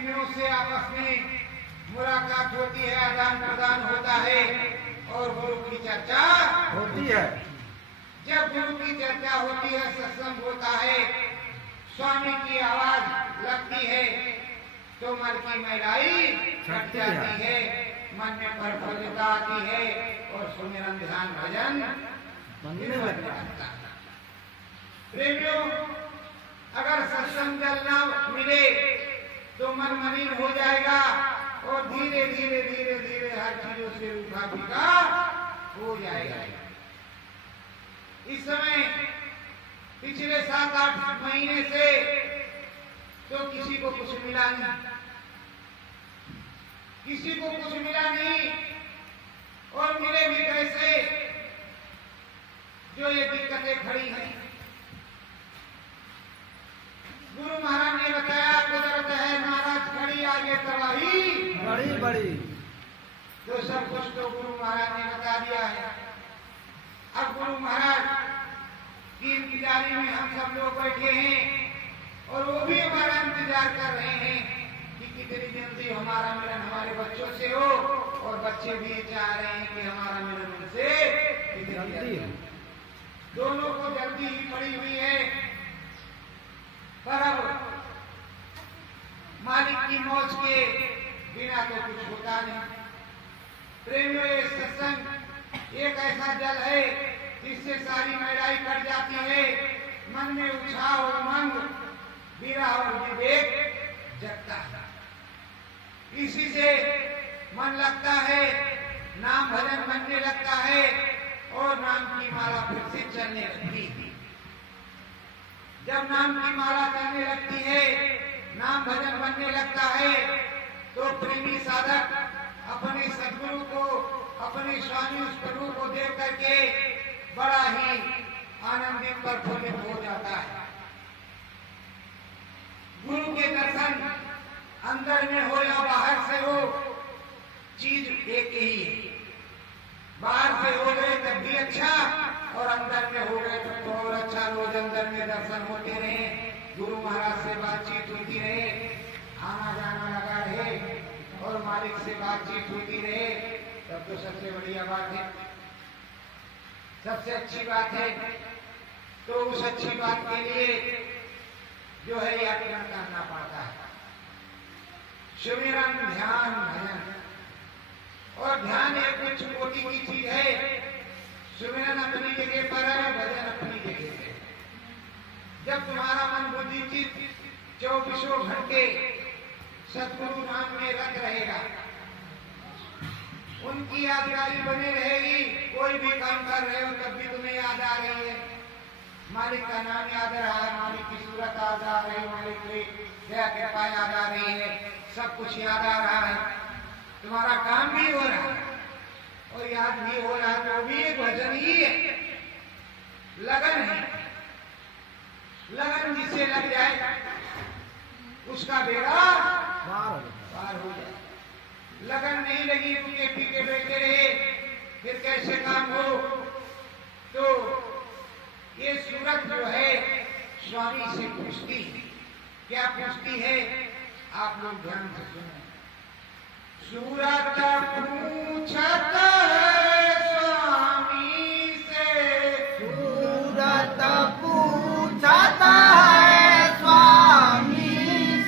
प्रेमियों से आपस में मुलाकात होती है, आदान प्रदान होता है और गुरु की चर्चा होती है। जब गुरु की चर्चा होती है, सत्संग होता है, स्वामी की आवाज लगती है तो मन की मैलाई कट जाती है, मन में प्रफुल्लता आती है और सुमिरन ध्यान भजन बनने लगता है। प्रेमियों, अगर सत्संग जल ना मिले तो मन मलिन हो जाएगा और धीरे धीरे धीरे धीरे हर चीजों से रूखा फीका हो जाएगा। इस समय पिछले 7-8 महीने से तो किसी को कुछ मिला नहीं, किसी को कुछ मिला नहीं और मिले भी कैसे, जो ये दिक्कतें खड़ी हैं। गुरु महाराज ने बताया, कुदरत है नाराज खड़ी आगे तबाही बड़ी बड़ी, तो सब कुछ तो गुरु महाराज ने बता दिया है। अब गुरु महाराज की इंतजारी में हम सब लोग बैठे हैं और वो भी हमारा इंतजार कर रहे हैं कि कितनी जल्दी हमारा मिलन हमारे बच्चों से हो, और बच्चे भी चाह रहे हैं कि हमारा मिलन उनसे कितनी जल्दी हो। दोनों को जल्दी ही पड़ी हुई है, पर अब मालिक की मौज के बिना तो कुछ होता नहीं। प्रेमियों, ये सत्संग एक ऐसा जल है जिससे सारी मैलाई कट जाती है, मन में उत्साह और उमंग, विरह और विवेक जगता है। इसी से मन लगता है, नाम भजन बनने लगता है और नाम की माला फिर से चलने लगती है। जब नाम की माला चलने लगती है, नाम भजन बनने लगता है, तो प्रेमी साधक अपने सद्गुरु को, अपने स्वामी उस प्रभु को देख करके बड़ा ही आनंदित प्रफुल्लित हो जाता है। गुरु के दर्शन अंदर में हो या बाहर से हो, चीज एक ही है। बाहर से हो गए तब भी अच्छा और अंदर में हो गए तो और अच्छा। रोज अंदर में दर्शन होते रहे, गुरु महाराज से बातचीत होती रहे, आना जाना लगा रहे और मालिक से बातचीत होती रहे, तब तो सबसे बढ़िया बात है, सबसे अच्छी बात है। तो उस अच्छी बात के लिए जो है यत्न करना पड़ता है, सुमिरन ध्यान भजन। और ध्यान एक कुछ कोटि की चीज है, सुमिरन अपनी जगह पर है, भजन अपनी जगह पे। जब तुम्हारा मन बुद्धि चित्त 24 घंटे सतगुरु नाम में रत रहेगा, उनकी यादगारी बनी रहेगी, कोई भी काम कर रहे हो तब भी तुम्हें याद आ रही है, मालिक का नाम याद आ रहा है, मालिक की सूरत याद आ रही है, मालिक की दया कृपा याद आ रही है, सब कुछ याद आ रहा है, तुम्हारा काम भी हो रहा है और याद भी हो रहा है, तो भी एक भजन ही है। लगन है, लगन जिससे लग जाए उसका बेड़ा पार हो जाए। लगन नहीं लगी, रुके पीके बैठे रहे, फिर कैसे काम हो। तो ये सूरत जो है स्वामी से पूछती है, क्या पूछती है, आप लोग ध्यान से सुनो। सूरत पूछता है स्वामी से, सूरत पूछता है स्वामी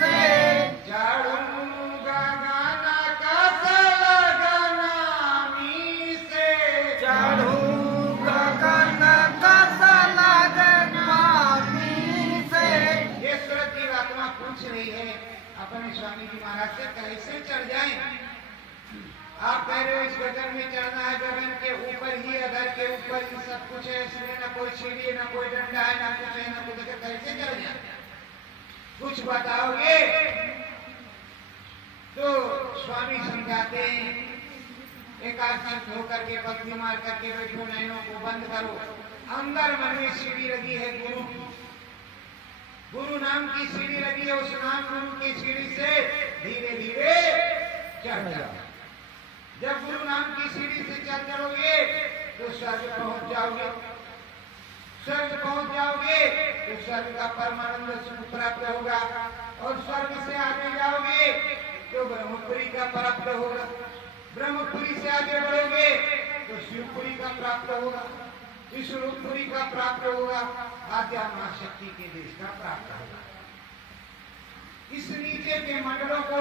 से, चढ़ूं गगन कस लगनामी से, चढ़ूं गगन कस लगनामी से। ये सूरत की आत्मा पूछ रही है अपने स्वामी जी महाराज से, कैसे चढ़ जाएं। आप कह रहे हो इस गगन में चढ़ना है, गगन के ऊपर ही, अधर के ऊपर ही सब कुछ है, इसमें न कोई सीढ़ी है, न कोई डंडा है, न कुछ है, न कुछ है, कैसे चढ़ जाए, कुछ बताओगे। तो स्वामी समझाते हैं, एकांत होकर के पत्नी मार करके बैठो, नैनों को बंद करो, अंदर मन में सीढ़ी लगी है गुरु की, गुरु नाम की सीढ़ी लगी है, उस नाम गुरु की सीढ़ी से धीरे धीरे चढ़ जाओ। जब गुरु नाम की सीढ़ी से चल चलोगे तो स्वर्ग पहुंच जाओगे। स्वर्ग पहुंच जाओगे तो स्वर्ग का परमानंद सुख प्राप्त होगा, और स्वर्ग से आगे जाओगे तो ब्रह्मपुरी का प्राप्त होगा, ब्रह्मपुरी से आगे बढ़ोगे तो शिवपुरी का प्राप्त होगा, विष्णुपुरी का प्राप्त होगा, आद्या मां शक्ति के देश का प्राप्त होगा। इस नीचे के मंडलों को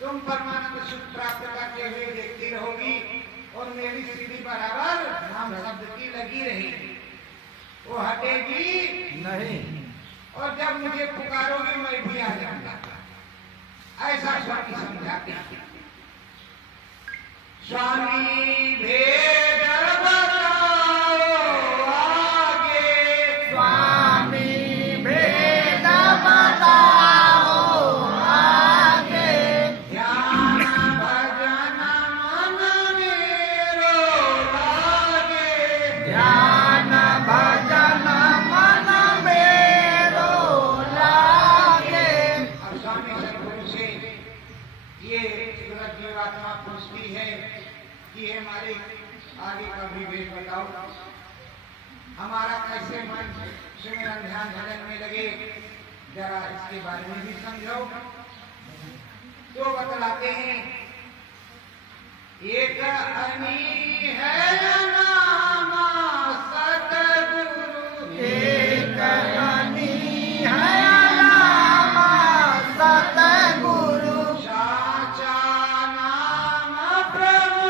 तुम परमानंद सुख प्राप्त करते हुए देखती रहोगी, और मेरी सीढ़ी बराबर नाम शब्द की लगी रहेगी, वो हटेगी नहीं। और जब मुझे पुकारोगे मैं भी आ जाऊंगा। ऐसा स्वामी समझाते हैं। स्वामी भेद बताओ आगे, स्वामी भेद बताओ आगे, ध्यान भजन मन मेरो लागे, ध्यान भजन मन मेरो लागे। अब स्वामी सदगुरु से ये सूरज जीवात्मा पूछती है कि हे मालिक आगे का भी भेद बताओ, हमारा कैसे मन सिमरन ध्यान भजन में लगे, जरा इसके बारे में भी समझो। तो बतलाते हैं, एक अनी है नाम सतगुरु, एक अनी है नाम सतगुरु, साचा नाम प्रभु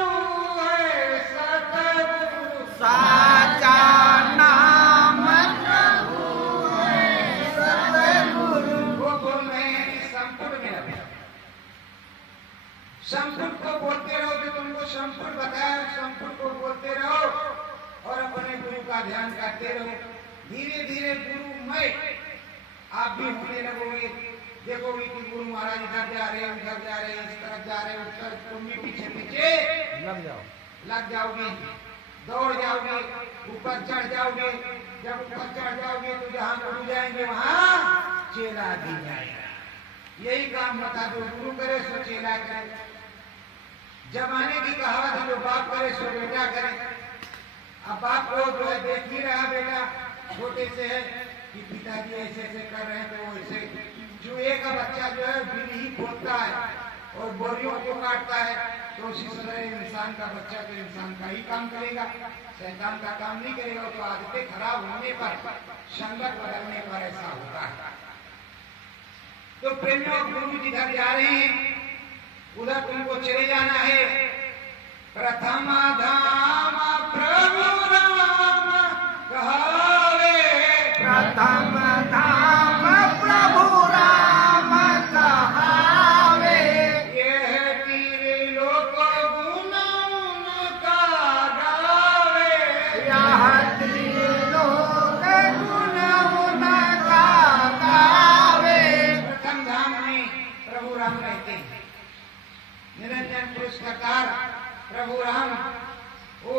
है सतगुरु, साचा नाम प्रभु है सतगुरु। वो बोल रहे हैं कि संपुट में रहो, संपुट को बोलते रहो, जो तुमको संपुट बताया संपुट को बोलते रहो, और अपने गुरु का ध्यान करते रहो। धीरे धीरे गुरु में आप भी होने लगोगे, देखोगे कि गुरु महाराज इधर जा रहे हैं, उधर जा रहे हैं, इस तरफ जा रहे हैं, उस तरफ, तुम भी पीछे पीछे लग जाओगे, दौड़ जाओगे, ऊपर चढ़ जाओगे। जब ऊपर चढ़ जाओगे तो जहाँ गुरु जाएंगे वहाँ चेला भी जाएगा। यही काम बता दो, गुरु करे सो चेला करे। जमाने की कहावत है, जो बाप करे सो बेटा करे। अब बाप को जो है देख ही रहा बेटा छोटे से है कि पिताजी ऐसे ऐसे कर रहे हैं, तो वो ऐसे चूहे का बच्चा जो है बिल्ली ही खोदता है और बोरियों को काटता है, तो उसी तरह इंसान का बच्चा तो इंसान का ही काम करेगा, शैतान का काम नहीं करेगा। तो आदतें खराब होने पर, संगत बदलने पर ऐसा होता है। तो प्रेम गुरु जिधर जा रहे हैं उधर तुमको चले जाना है। प्रथम धाम प्रभु राम कहावे, प्रथम धाम प्रभु राम कहावे, यह त्रिलोक गुण उनका गावे, यह त्रिलोक गुण उनका गावे। प्रथम धाम में प्रभु राम रहते हैं। निरंजन पुरस्कार प्रभु राम वो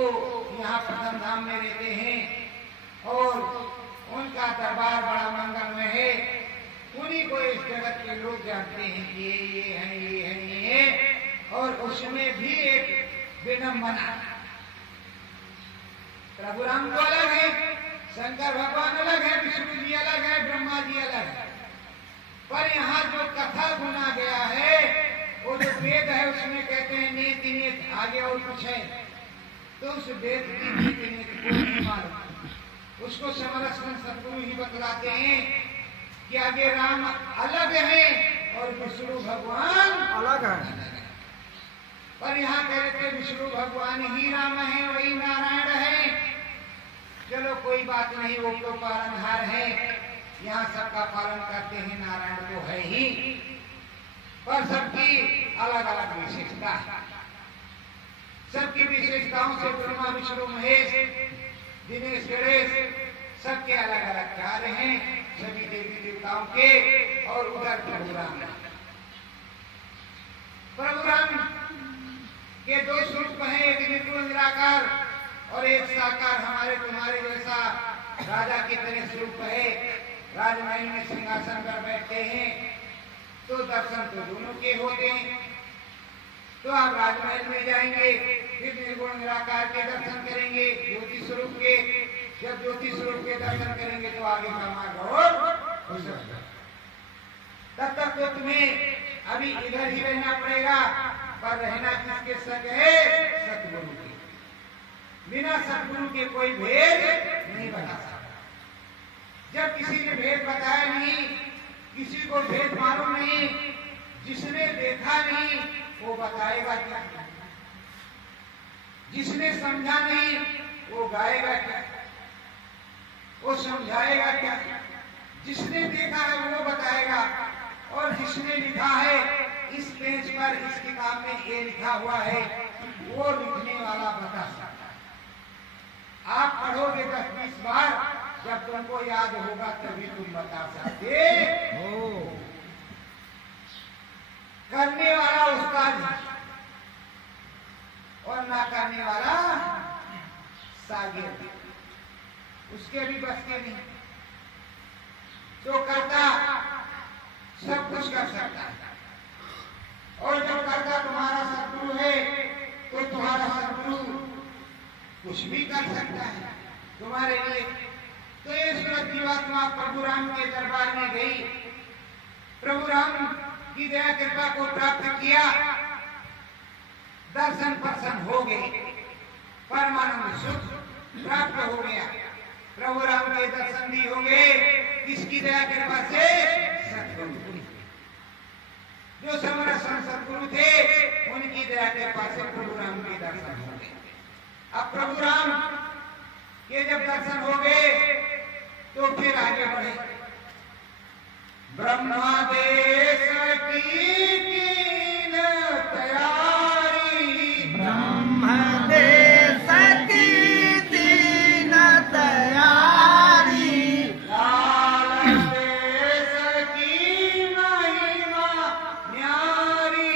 यहाँ प्रथम धाम में रहते हैं, और उनका दरबार बड़ा मंगलमय है। उन्हीं को इस जगत के लोग जानते हैं कि ये है, ये है, ये है। और उसमें भी एक विडंबना, प्रभु राम तो अलग है, शंकर भगवान अलग है, विष्णु जी अलग है, ब्रह्मा जी अलग है। पर यहाँ जो कथा गुना गया है, वो जो वेद है उसमें कहते हैं नीति नीत, आगे और कुछ है, तो उस वेद की नीति नीत को नहीं मालूम। उसको समरसन सदगुरु ही बतलाते हैं कि आगे राम अलग है और विष्णु भगवान अलग है। पर यहाँ कहते हैं विष्णु भगवान ही राम है, वही नारायण है। चलो कोई बात नहीं, वो तो पालनहार है, यहाँ सबका पालन करते हैं, नारायण तो है ही, पर सबकी अलग अलग विशेषता है। सबकी विशेषताओं से ब्रह्मा विष्णु महेश दिनेश गणेश सबके अलग अलग कार्य हैं, सभी देवी देवताओं के। और उधर प्रभु राम, प्रभु राम के दो स्वरूप हैं, एक निर्गुण निराकार और एक साकार हमारे तुम्हारे जैसा राजा की तरह स्वरूप है। राजमहल में सिंहासन पर बैठते हैं तो दर्शन तो दोनों के होते हैं। तो आप राजमहल में जाएंगे, फिर निर्गुण निराकार के दर्शन करेंगे, ज्योति स्वरूप के, जब ज्योति स्वरूप के दर्शन करेंगे तो आगे का मार्ग और हो सकता। तब तक तो तुम्हें अभी इधर ही रहना पड़ेगा, पर रहना किसके संग है? सतगुरु के। बिना सतगुरु के कोई भेद नहीं बता सकता। जब किसी ने भेद बताया नहीं, किसी को भेद मालूम नहीं, जिसने देखा नहीं वो बताएगा क्या? जिसने समझा नहीं वो गाएगा क्या? वो समझाएगा क्या? जिसने देखा है वो बताएगा, और जिसने लिखा है इस पेज पर इस किताब में ये लिखा हुआ है, वो लिखने वाला बता सकता है। आप पढ़ोगे 10-20 बार, जब तुमको याद होगा तभी तुम बता सकते हो। करने वाला उस्ताद है और ना करने वाला शागिर्द, उसके भी बस के नहीं। जो करता सब कुछ कर सकता है, और जब करता तुम्हारा सतगुरु है तो तुम्हारा सतगुरु कुछ भी कर सकता है तुम्हारे लिए। तो ये सूरत जीवात्मा प्रभु राम के दरबार में गई, प्रभु राम की दया कृपा को प्राप्त किया, दर्शन प्रसन्न हो गए, परमानंद सुख प्राप्त हो गया। प्रभु राम के दर्शन भी होंगे किसकी दया कृपा से? सतगुरु। जो समरसन सतगुरु थे उनकी दया कृपा से प्रभु राम के दर्शन हो गए। अब प्रभु राम के जब दर्शन हो गए तो फिर आगे बढ़े। ब्रह्मादेश की तैयारी, ब्रह्मदेश की दीन तैयारी, लाल देश की महिमा न्यारी,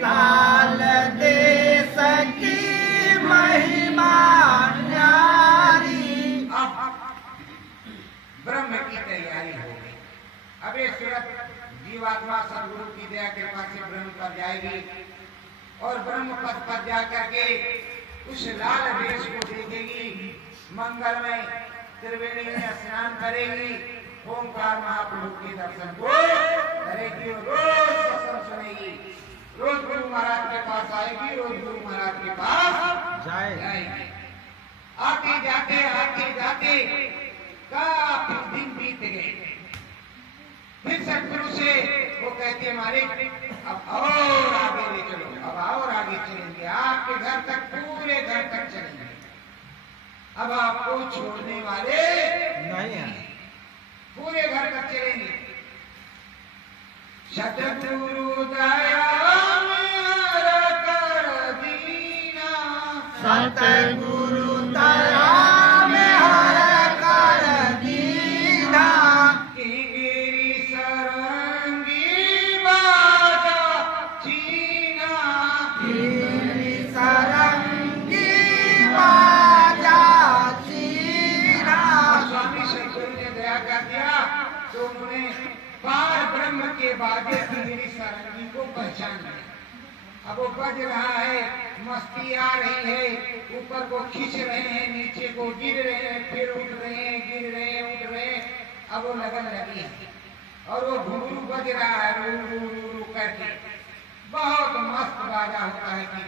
लाल देश की महिमा न्यारी। अब ब्रह्म की तैयारी हो गई। अब ये सूरत जीवात्मा सदगुरु की दया कृपा से ब्रह्म पर जाएगी, और ब्रह्म पद पर जाकर के उस लाल देश को देखेगी, मंगलमय त्रिवेणी में स्नान करेगी, ओंकार महाप्रभु के दर्शन को करेगी, और रोज सत्संग सुनेगी, रोज गुरु महाराज के पास आएगी, रोज गुरु महाराज के पास जाएगी। आते जाते काफी दिन बीत गए। फिर सतगुरु से वो कहते मालिक अब और आगे ले चलो, अब और आगे चलेंगे, आपके घर तक, पूरे घर तक चलेंगे, अब आपको छोड़ने वाले नहीं है, पूरे घर तक चलेंगे। सतगुरु दया कर दीना, सतगुरु दया में हर कर दीना, गिरी सरंगी बाजा चीना, तेरी सरंगी बाजा चीना। स्वामी सतगुरु ने दया कर दिया तो उन्होंने पार ब्रह्म के बाजे की मेरी सारंगी को पहचान लिया। अब वो बज रहा है, मस्ती आ रही है, ऊपर को खींच रहे हैं, नीचे को गिर रहे हैं, फिर उठ रहे हैं, गिर रहे हैं, उठ रहे हैं। अब वो लगन लगी है और वो घुंघरू बज रहा है रू रू रू रू करके। बहुत मस्त बाजा होता है कि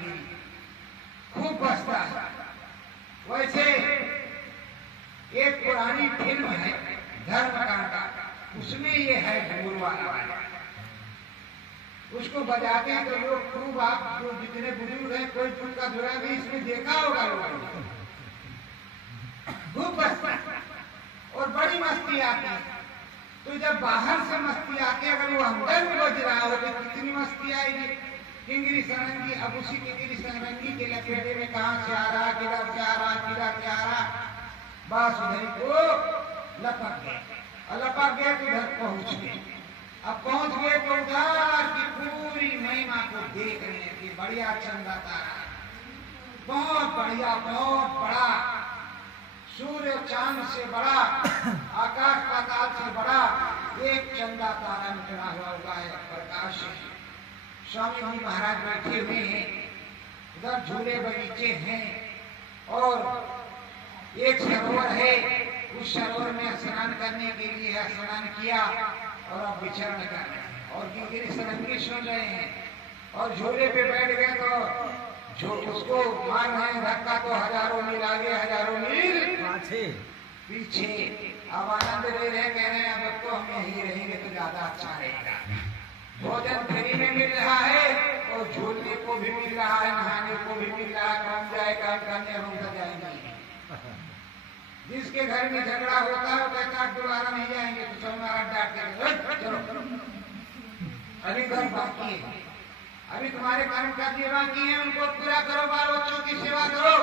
खूब बजता है। वैसे एक पुरानी फिल्म है धर्मकांडा, उसमें ये है घुंघरू वाला, उसको बजाते हैं तो लोग खूब, आप जो जितने बुजुर्ग हैं कोई फुटका धुरा भी इसमें देखा होगा लोगों, खूब बजता है और बड़ी मस्ती आती है। तो जब बाहर से मस्ती आती है, अगर वो अंदर में बज रहा हो तो कितनी मस्ती आएगी। किंगरी सरंगी, अब उसी किंगरी सरंगी के लपेटे में कहाँ से आ रहा, किधर से आ रहा, किधर से आ रहा, बस उधर को लपक गए, और लपक गए तो उधर पहुंच गए। अब पहुंच गए तो उधर की पूरी महिमा को देख रहे हैं कि बढ़िया चंदा तारा, बहुत बढ़िया, बहुत बड़ा, सूर्य चांद से बड़ा, आकाश पाताल से बड़ा एक चंदा तारा निकला हुआ है, प्रकाश है। स्वामी जी महाराज बैठे हुए हैं, उधर झूले बगीचे हैं और एक सरोवर है, उस सरोवर में स्नान करने के लिए स्नान किया और अब विचरण कर रहे हैं और गिरगिरी सरंगी सुन रहे हैं और झोले पे बैठ गए तो जो उसको मार रहे हैं धक्का तो हजारों मील आगे हजारों मील पीछे। अब आनंद ले रहे कह रहे हैं अब तो हम यहीं रहेंगे तो ज्यादा अच्छा रहेगा। भोजन फ्री में मिल रहा है और झूलने को भी मिल रहा है, नहाने को भी मिल रहा है, काम जाए काम करने हम तो जाएंगे। जिसके घर में झगड़ा होता है वो कहता है दोबारा नहीं जाएंगे तो सोमवार डांट के चलो अभी घर बाकी है, अभी तुम्हारे कर्म कार्य बाकी है, उनको पूरा करो, बाल बच्चों की सेवा करो।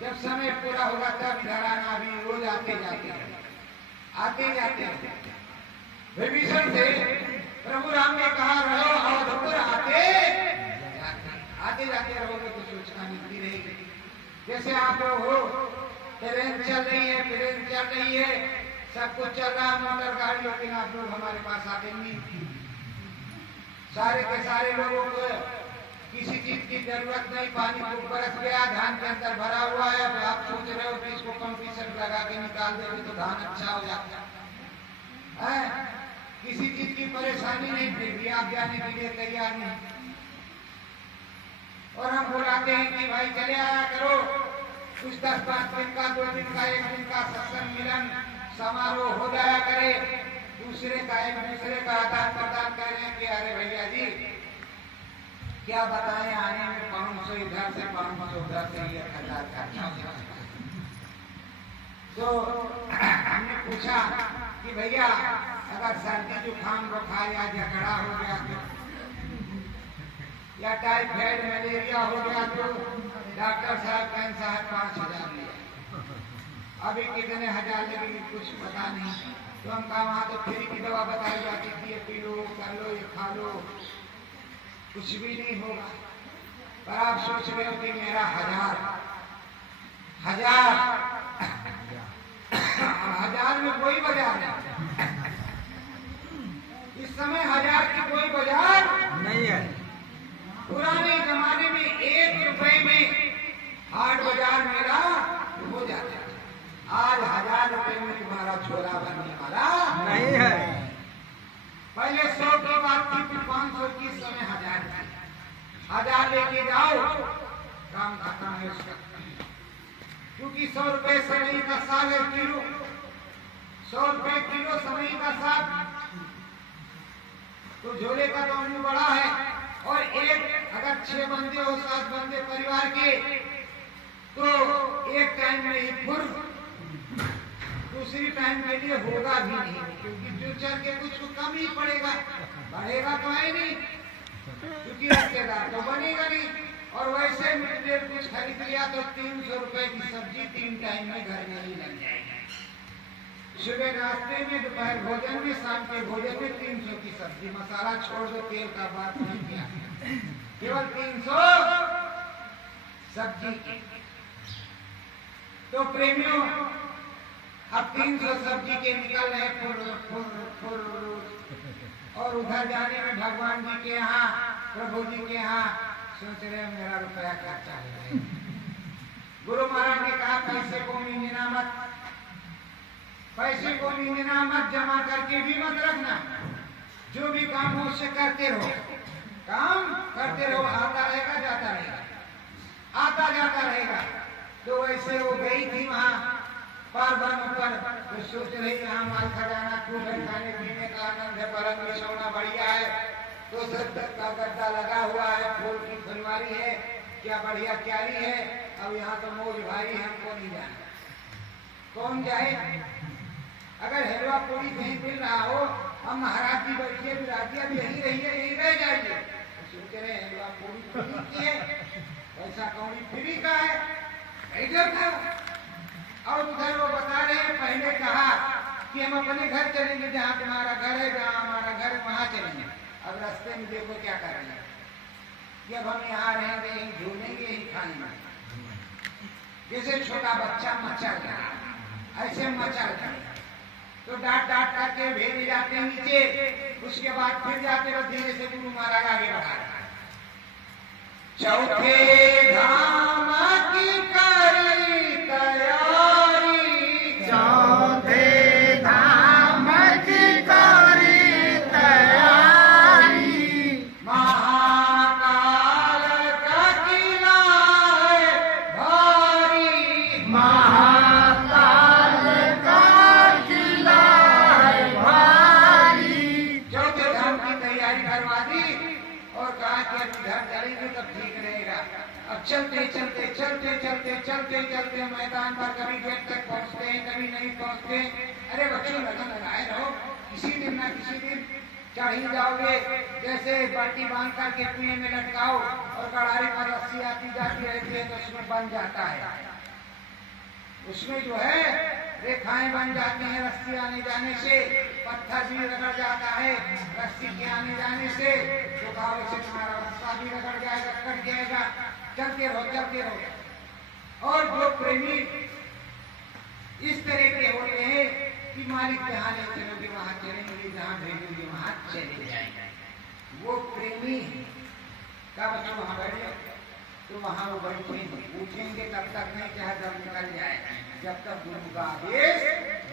जब समय पूरा होगा तब घर आना। अभी रोज आते जाते विभीषण से प्रभु राम ने कहा रहो अवधपुर आते जाते रहोगे तो सूचना मिलती रहेगी। जैसे आप लोग हो ट्रेन चल रही है सब कुछ चल रहा है मोटर गाड़ी, लेकिन आप लोग हमारे पास आते नहीं। सारे के सारे लोगों को किसी चीज की जरूरत नहीं, पानी खूब बरस गया, धान के अंदर भरा हुआ है, अब आप सोच रहे हो कि इसको कंप्रेसर लगा के निकाल देंगे तो धान अच्छा हो जाता है। किसी चीज की परेशानी नहीं, फिर भी आप जाने के लिए तैयार नहीं। और हम बुलाते हैं कि भाई चले आया करो, कुछ 10-5 दिन का 2 दिन का 1 दिन का सत्संग मिलन समारोह हो जाया करे, दूसरे का एक दूसरे का आदान प्रदान कर रहे हैं कि अरे भैया जी क्या बताएं आने में 500 इधर से 500 उधर से 1000 खर्चा। तो हमने पूछा कि भैया अगर सर्दी जुकाम बुखार या झगड़ा हो गया तो या टाइफाइड मलेरिया हो गया तो डॉक्टर साहब कहें साहब 5000 लिया, अभी कितने हजार लगेंगे कुछ पता नहीं। तो हम कहा वहां तो फ्री की दवा बताई जाती थी, ये पी लो कर लो ये खा लो, कुछ भी नहीं होगा। पर आप सोच रहे हो कि मेरा हजार में कोई बाजार नहीं, इस समय 1000 की कोई बाजार नहीं है। पुराने जमाने में 1 रुपए में हाट बाजार मेरा हो जाता है, आज 1000 रुपए में तुम्हारा झोला भरने वाला नहीं है। पहले 100 की बात थी, फिर 500 की, समय 1000 लेके जाओ काम खत्म है उसका। क्योंकि 100 रुपए समय का साग है किलो, 100 रुपए किलो समय का साग, तो झोले का तो अमूल्य बड़ा है। और एक अगर 6 बंदे हो 7 बंदे परिवार के तो एक टाइम में ही फुर, दूसरी टाइम के लिए होगा भी नहीं, क्योंकि फ्यूचर के कुछ कम ही पड़ेगा, बढ़ेगा तो है नहीं, क्योंकि रिश्तेदार तो बनेगा नहीं। और वैसे मिड कुछ खरीद लिया तो 300 रुपए की सब्जी 3 टाइम में घर में ही लग जाएगी। सुबह नाश्ते में, दोपहर भोजन में, शाम के भोजन में 300 की सब्जी, मसाला छोड़ दो, तेल का बात नहीं किया, केवल 300 सब्जी की। तो प्रेमियों अब 300 सब्जी के निकल रहे फुर, और उधर जाने में भगवान जी के यहाँ, प्रभु जी के यहाँ सोच रहे मेरा रुपया खर्चा है। गुरु महाराज ने कहा पैसे को मीना मत, पैसे को मीना मत, जमा करके भी मत रखना, जो भी काम हो उससे करते रहो, काम करते रहो, आता रहेगा जाता रहेगा, आता जाता रहेगा। तो वैसे वो गई थी वहां पार ब्रह्म पर, तो सोच रही यहाँ माल खजाना खूब है, खाने पीने का आनंद है, पलंग में सोना बढ़िया है, तो सत्तर का गड्ढा लगा हुआ है, फूल की फुलवारी है, क्या बढ़िया क्यारी है। अब यहाँ तो मौज भाई हमको नहीं जाना, कौन जाए। अगर हलवा पूरी कहीं मिल रहा हो, हम महाराज जी बैठिए विराट जी यही रहिए, यही रह जाइए, सोच रहे हलवा पूरी फ्री की है, पैसा कौड़ी फ्री का है, इधर था। और उधर वो बता रहे हैं पहले कहा कि हम अपने घर चलेंगे, जहाँ तुम्हारा घर है, जहाँ हमारा घर है वहां चलेंगे। अब रास्ते में देखो क्या कर रहे हैं कि अब हम यहाँ रहेंगे, यही झूलेंगे, यही खाएंगे। जैसे छोटा बच्चा मचल रहा ऐसे मचल रहा, तो डांट डांट करके भेजे जाते हैं नीचे, उसके बाद फिर जाते हो धीरे से गुरु महाराज आगे बढ़ा रहा है। चौथे धाम की करी तैयारी, अब चलते चलते चलते चलते चलते चलते मैदान पर कभी गेट तक पहुंचते हैं, कभी नहीं पहुंचते। अरे बच्चों लगन लगाए रहो, किसी दिन ना किसी दिन चढ़ ही जाओगे। जैसे बाल्टी बांध कर के कुएं में लटकाओ और कड़ारी पर रस्सी आती जाती रहती है तो उसमें बन जाता है, उसमें जो है रेखाएं बन जाती हैं रस्सी आने जाने से, पत्थर भी रगड़ जाता है रस्सी के आने जाने से, तो गाँव से तुम्हारा रास्ता भी रगड़ जाएगा, कट जाएगा। चलते रहो चलते रहो। और जो प्रेमी इस तरह के होते हैं कि मालिक जहाँ ले चलोगे वहां चलेंगे, जहाँ भेजोगे वहां चले जाएंगे, वो प्रेमी का बच्चों वहां बैठे तो वहां वो बैठेंगे, उठेंगे तब तक नहीं चाहे जब निकल जाए, जब तक गुरु का आदेश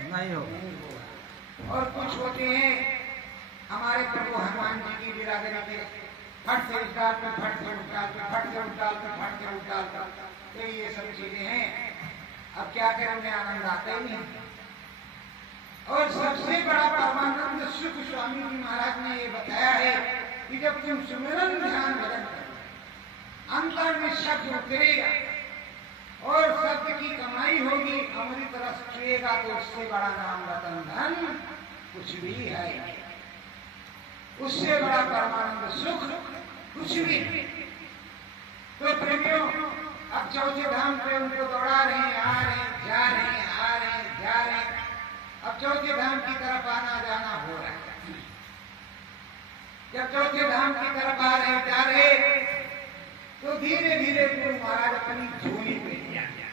नहीं होगा। और कुछ होते हैं हमारे प्रभु हनुमान जी की बिरादरी के, फट से उस डाल पे, फट से उस डाल पे, फट से उस डाल पे, फट से उस डाल पे, तो ये सब चीजें हैं। अब क्या करें, उन्हें आनंद आता ही नहीं। और सबसे बड़ा परमानंद सुख स्वामी जी महाराज ने ये बताया है कि जब तुम सुमिरन ध्यान भजन करो, अंतर में शब्द उतरेगा और शब्द की कमाई होगी, अमृत रस पिएगा, तो उससे बड़ा नाम रतन धन कुछ भी है, उससे बड़ा परमानंद सुख कुछ भी। तो प्रेमियों, अब चौथे धाम पे उनको दौड़ा रहे हैं, आ रहे हैं, जा रहे हैं, आ रहे हैं, जा रहे हैं। अब चौथे धाम की तरफ आना जाना हो रहा है। जब चौथे धाम की तरफ आ रहे जा रहे तो धीरे धीरे गुरु महाराज अपनी झोली पे लिया गया।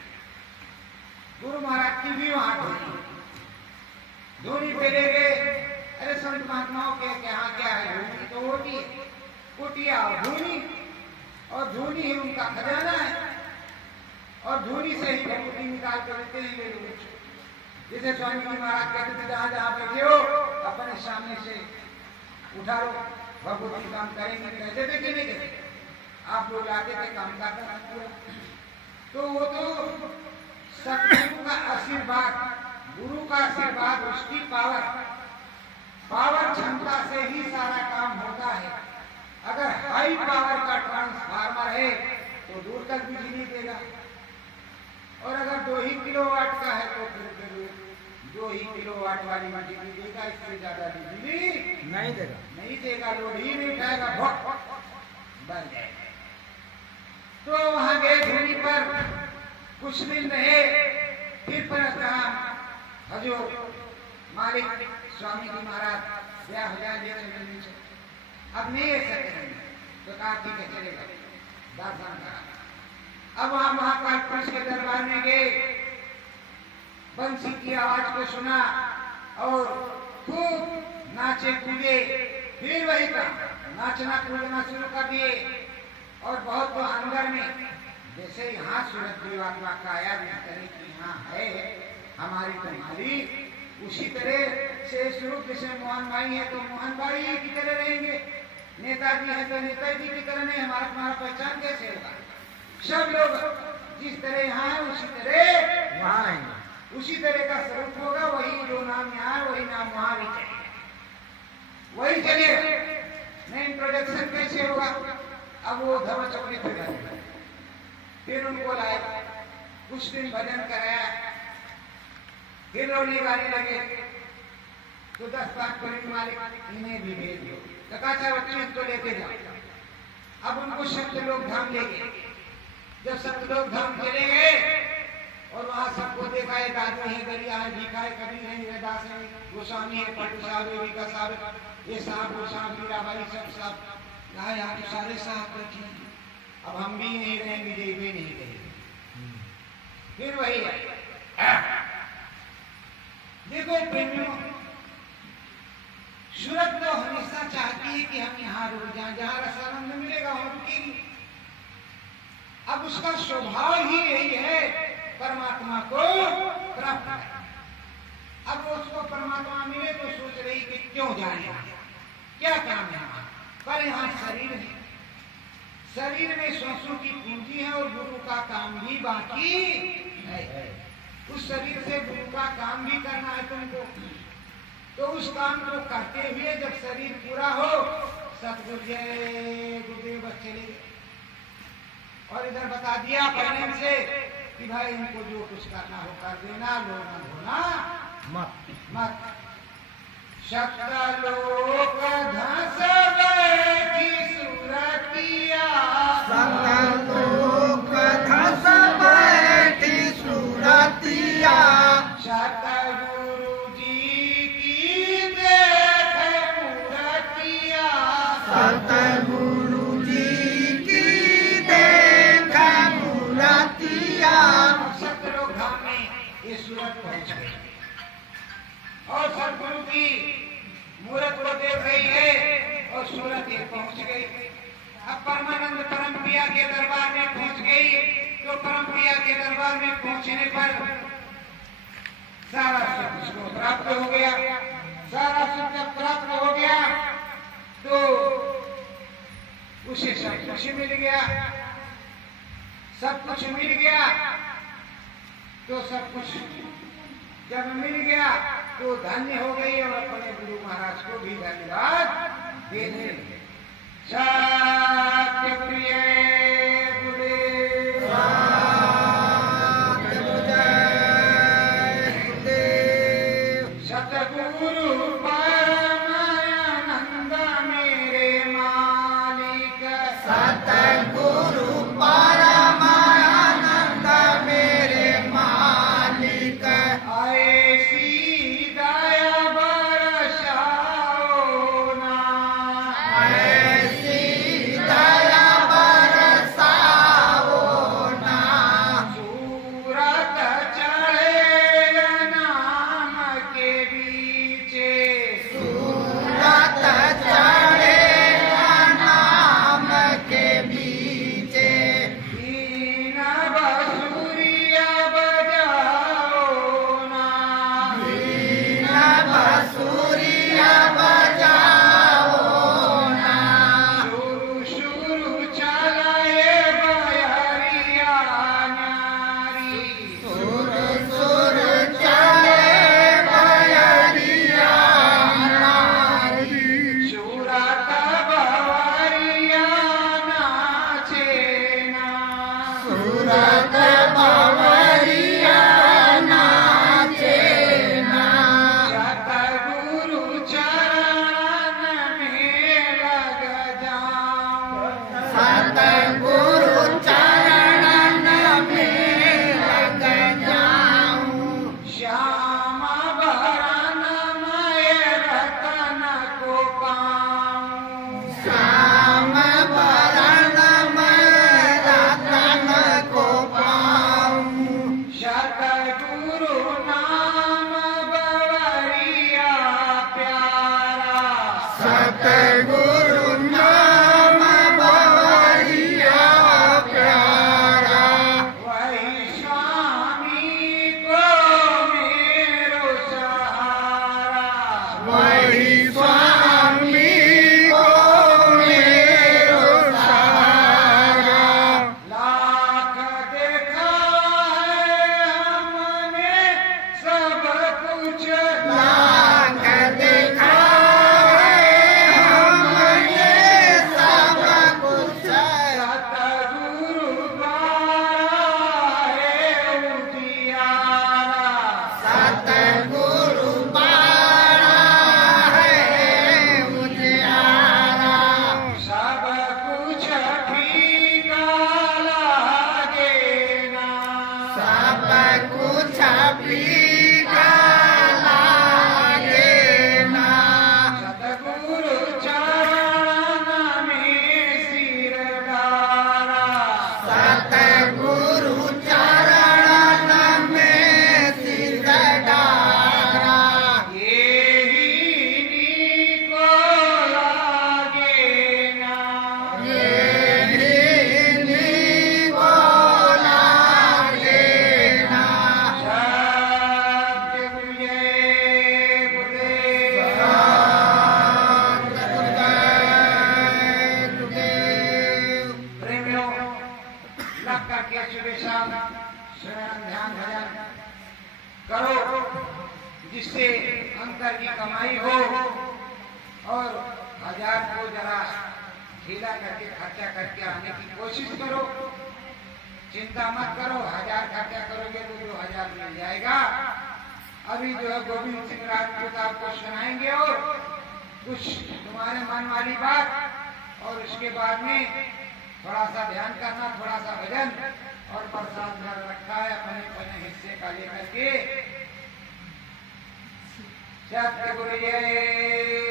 गुरु महाराज की भी वहां धोनी पे ले गए। अरे संत महात्माओं के यहाँ क्या है, धोनी तो होती है, कुटिया और धोनी, और धोनी ही उनका खजाना है, और धोनी से ही भगवती निकाल कर लेते हैं ये लोग। जैसे स्वामी जी महाराज कहते थे, जहाँ जहाँ बैठे हो अपने सामने से उठा लो, भगवती काम करेंगे। कहते थे कि नहीं कहते, आप लोग आते थे काम करना पूरा। तो वो तो सतगुरु का आशीर्वाद, गुरु का आशीर्वाद, उसकी पावर क्षमता से ही सारा काम होता है। अगर हाई पावर का ट्रांसफार्मर है तो दूर तक बिजली देगा, और अगर 2 ही किलोवाट का है तो फिर 2 ही किलोवाट वाली बिजली देगा, इससे ज्यादा बिजली नहीं देगा, लोड ही नहीं उठाएगा, बन जाएगा। तो वहां गए धोनी पर, कुछ दिन रहे, फिर पर कहा हजूर मालिक स्वामी जी महाराज ब्याह हो जाए, अब नहीं ऐसा करेंगे। तो कहा ठीक है चलेगा, दर्शन करा। अब वहां महाकाल पुरुष के दरबार में गए, बंसी की आवाज को सुना और खूब नाचे कूदे। फिर वही काम, नाचना कूदना शुरू कर दिए। और बहुत तो अंदर में, जैसे यहाँ सूरत देवात्मा का आया, जिस तरह की यहाँ है हमारी तुम्हारी, उसी तरह से स्वरूप। जैसे मोहन भाई है तो मोहन भाई की तरह रहेंगे, नेताजी है तो नेताजी की तरह नहीं। हमारा तुम्हारा पहचान कैसे होगा? सब लोग जिस तरह यहाँ है उसी तरह वहाँ रहेंगे, उसी तरह का स्वरूप होगा। वही जो नाम यहाँ वही नाम वहाँ भी चलेगा, वही चलेगा। नहीं इंट्रोडक्शन कैसे होगा? अब वो धर्म चौकी पे गए, फिर उनको लाए, कुछ दिन भजन कराया, फिर रौली गाने लगे। तो 10 लाख पुलिस मालिक इन्हें भी भेज दो, कहा बच्चे इसको लेके जाओ। अब उनको सप्त लोग धाम ले गए। जब सप्त लोग धाम चले गए और वहां सबको देखा, एक आदमी है, गरिया है, भीखा है, कबीर है, निरदास है, गोस्वामी है, पट्टू साहब है, विका साहब, ये साहब वो साहब, मीराबाई सब साहब, यहाँ तो सारे साहब बैठे। अब हम भी नहीं रहेंगे, ये भी नहीं कहेंगे। फिर वही है। देखो प्रेमियों, सूरत तो हमेशा चाहती है कि हम यहाँ रुक जाएं, जहाँ रसानंद मिलेगा वहां रुकेगी। अब उसका स्वभाव ही यही है, परमात्मा को प्राप्त है। अब उसको परमात्मा मिले तो सोच रही कि क्यों जाए, क्या काम है, पर यहाँ शरीर है, शरीर में श्वासों की पूंजी है और गुरु का काम भी बाकी है। उस शरीर से गुरु का काम भी करना है तुमको। तो उस काम को करते हुए जब शरीर पूरा हो, सतगुरु जय गुरुदेव बस चले गए। और इधर बता दिया प्रेम से कि भाई इनको जो कुछ करना हो कर देना, लोना धोना मत। शतलोक धस बैठी सूरतिया, सतलोक धस बैठी सूरतिया, सतगुरु जी की देख मूरतिया, सतगुरु जी की देख मूरतिया। सतलोक धाम में ये सूरत पहुंच गई और सतगुरु की मूरत को देख रही है और सूरत ये पहुंच गई। अब परमानंद परम पिया के दरबार में पहुंच गई। तो परम पिया के दरबार में पहुंचने पर सारा सुख उसको प्राप्त हो गया। सारा सुख जब प्राप्त हो गया तो उसे सब कुछ मिल गया। सब कुछ मिल गया तो सब कुछ जब मिल गया तो धन्य हो गई और अपने गुरु महाराज को भी धन्यवाद देने लगे। सत्य प्रिय गुरुदेव, सतगुरु परमानंद मेरे मालिक, सतगुरु परमानंद मेरे मालिक, ऐसी दया बरसाओ ना, ऐसी दया बरसाओ ना, सूरत चढ़े नाम के बीचे, सूरत चढ़े नाम के बीचे, बीन बसुरिया बजाओ ना, बीन बसुरिया बजाओ ना, शुरू शुरू चलाए बयरिया नारी, सुर सुर चले बयरिया नारी, सूरत बवरिया नाचे ना, सूरत बवरिया नाचे ना, सतगुरु चरण में लग जाऊं, सतगुरु चरणन में लग जाऊं, श्याम बरन मय रतन को पाऊं, श्याम बरन में रतन को पाऊं, सतगुरु नाम बवरिया प्यारा, सतगुरु नाम बवरिया प्यारा, वही स्वामी को मेरो सहारा, वही स्वामी को मेरो सहारा, लाख देखा है हमने सब कुछ, लाख देखा है हमने सब कुछ, सतगुरु द्वारा है उजियारा, सतगुरु बारा है उजियारा, सब कुछ फीका लागे ना, सब कुछ फीका लागे ना, सतगुरु चरण में सिर डारा, सतगुरु चरणन में सिर डारा, यही को लागे ना, यही को लागे ना, सत्य प्रिय गुरुदेव, गुरुदेव, प्रेमियों लग करके सुबह शाम श्रवण ध्यान भजन करो जिससे अंतर की कमाई हो और 1000 को जरा ढीला करके खर्चा करके आने की कोशिश करो। चिंता मत करो, 1000 खर्चा करोगे तो 2000 मिल जाएगा। अभी जो है गोविंद सिंह राजपूत आपको सुनाएंगे और कुछ तुम्हारे मन वाली बात, और उसके बाद में थोड़ा सा ध्यान करना, थोड़ा सा भजन और प्रसाद घर रखा है अपने अपने हिस्से का लेकर के। सत्य गुरु जय।